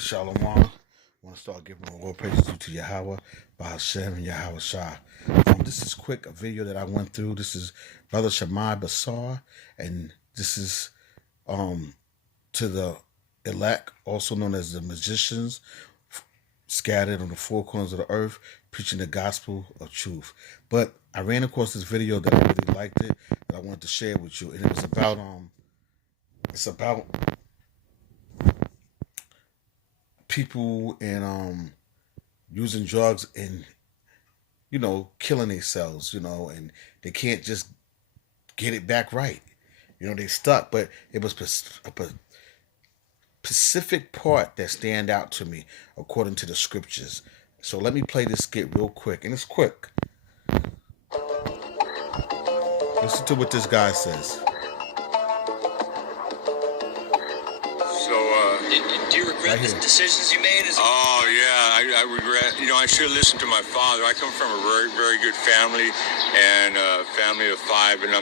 Shalom. I want to start giving all praises due to Yahweh, Bahashem, and Yahweh Shah. This is quick, a video that I went through. This is Brother Shammai Basar, and this is to the elect, also known as the magicians, scattered on the four corners of the earth, preaching the gospel of truth. But I ran across this video that I really liked it, that I wanted to share with you, and it was about it's about people and using drugs and killing themselves, and they can't just get it back right. They stuck, but it was a specific part that stand out to me according to the scriptures. So let me play this skit real quick, and it's quick. Listen to what this guy says. Do you regret the decisions you made? Oh yeah, I regret. I should have listened to my father. I come from a very, very good family, and a family of five, and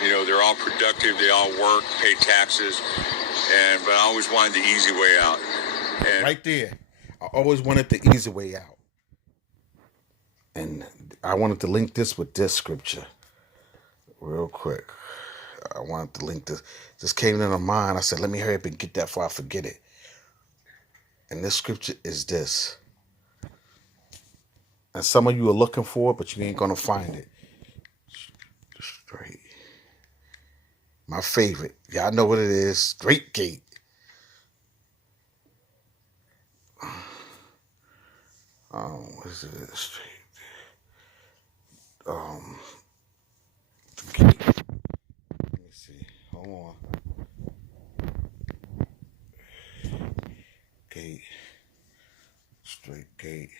they're all productive. They all work, pay taxes, but I always wanted the easy way out. And right there, I always wanted the easy way out, and I wanted to link this with this scripture, real quick. I wanted to link this. This came into my mind. I said, let me hurry up and get that before I forget it. And this scripture is this. And some of you are looking for it, but you ain't going to find it. Straight. My favorite. Y'all know what it is. Strait Gate. What is it? Strait. The gate. Let me see. Hold on. Gate. Strait Gate.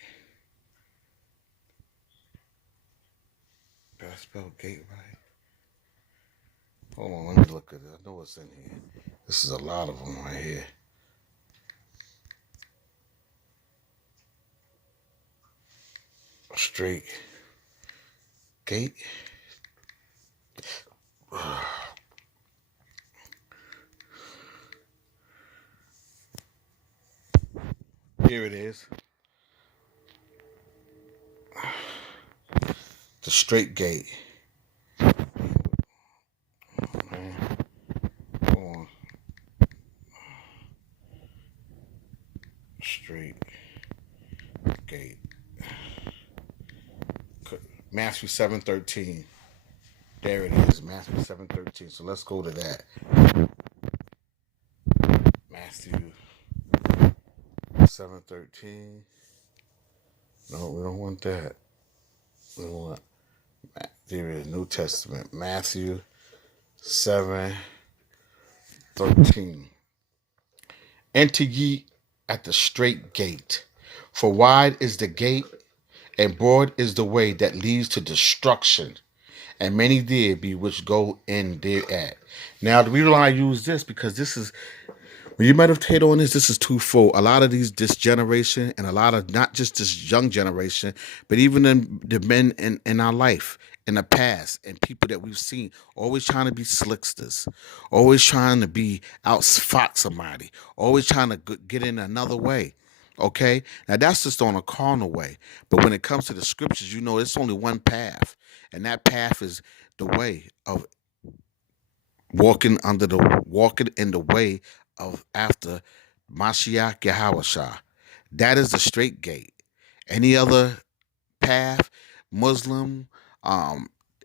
Did I spell gate right? Hold on, let me look at it. I know what's in here. This is a lot of them right here. Strait Gate. Here it is. The Strait Gate. Strait Gate. Matthew 7:13. There it is, Matthew 7:13. So let's go to that. Matthew 7:13. No, we don't want that. We want there is New Testament. Matthew 7:13. Enter ye at the strait gate, for wide is the gate, and broad is the way that leads to destruction, and many there be which go in thereat. Now, the reason why I use this, because this is, when you meditate on this is twofold. A lot of this generation, and a lot of, not just this young generation, but even the men in our life, in the past, and people that we've seen, always trying to be slicksters, always trying to be outfox somebody, always trying to get in another way. Okay, now that's just on a carnal way, but when it comes to the scriptures, it's only one path, and that path is the way of walking in the way of after Mashiach Yahawashah. That is the straight gate. Any other path, Muslim,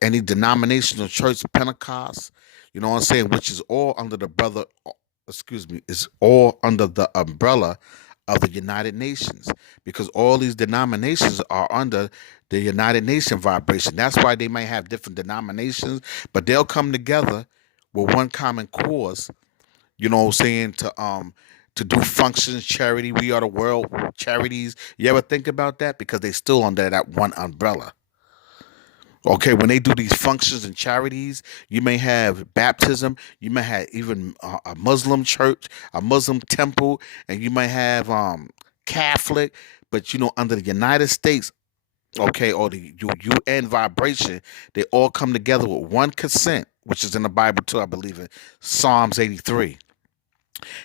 any denominational church, Pentecost, you know what I'm saying, which is all under is all under the umbrella of the United Nations, because all these denominations are under the United Nation vibration. That's why they might have different denominations, but they'll come together with one common cause, you know what I'm saying, to do functions, charity. We are the world, charities. You ever think about that? Because they still under that one umbrella. Okay, when they do these functions and charities, you may have baptism, you may have even a Muslim church, a Muslim temple, and you might have Catholic, but under the United States, okay, or the UN vibration, they all come together with one consent, which is in the Bible too, I believe in Psalms 83.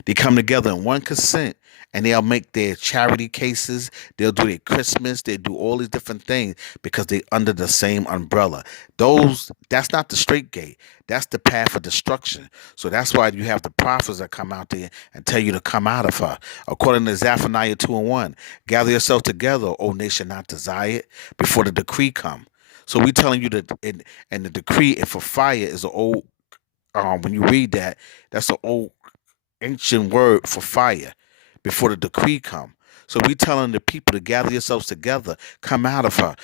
They come together in one consent and they'll make their charity cases, they'll do their Christmas, they do all these different things because they under the same umbrella. That's not the straight gate. That's the path of destruction. So that's why you have the prophets that come out there and tell you to come out of her. According to Zephaniah 2 and 1, gather yourself together, O nation not desired, before the decree come. So we telling you that and the decree and for fire is an old when you read that, that's an old ancient word for fire before the decree come. So we telling the people to gather yourselves together, come out of her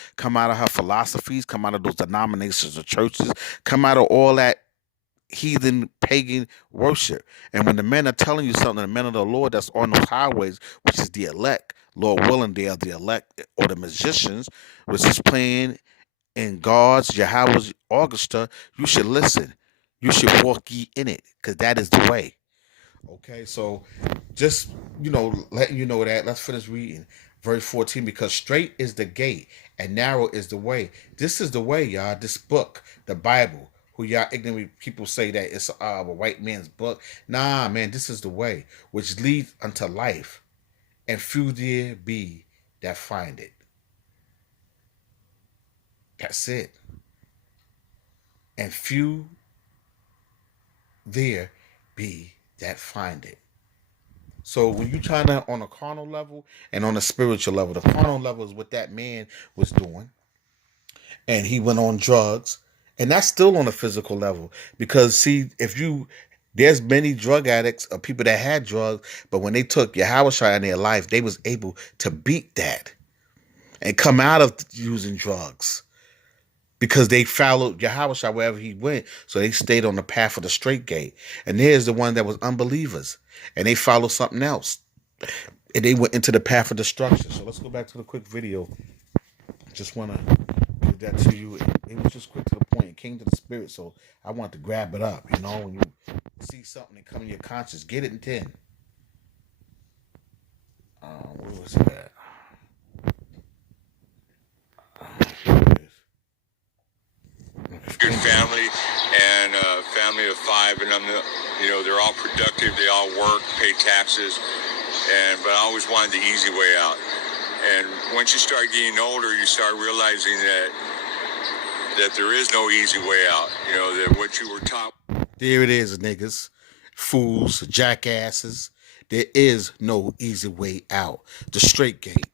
philosophies, come out of those denominations or churches, come out of all that heathen pagan worship. And when the men are telling you something, the men of the Lord that's on those highways, which is the elect, Lord willing, they are the elect or the musicians, which is playing in God's Yahweh's orchestra, you should listen. You should walk ye in it, because that is the way. Okay, so just letting you know that. Let's finish reading verse 14, because straight is the gate and narrow is the way. This is the way, y'all. This book, the Bible, who y'all ignorant people say that it's a white man's book. Nah, man, this is the way which leads unto life, and few there be that find it. That's it. And few there be that find it. So when you trying to on a carnal level and on a spiritual level, the carnal level is what that man was doing, and he went on drugs, and that's still on a physical level. Because see, there's many drug addicts or people that had drugs, but when they took Yahweh in their life, they was able to beat that and come out of using drugs, because they followed Yahweh wherever he went. So they stayed on the path of the straight gate. And there's the one that was unbelievers, and they followed something else, and they went into the path of destruction. So let's go back to the quick video. Just want to give that to you. It was just quick to the point. It came to the spirit, so I want to grab it up. When you see something that come in your conscience, get it in 10. Where was it at? Here it is. Good family and family of 5, and they're all productive. They all work, pay taxes, but I always wanted the easy way out. And once you start getting older, you start realizing that there is no easy way out. That what you were taught. There it is, niggas, fools, jackasses. There is no easy way out. The straight gate.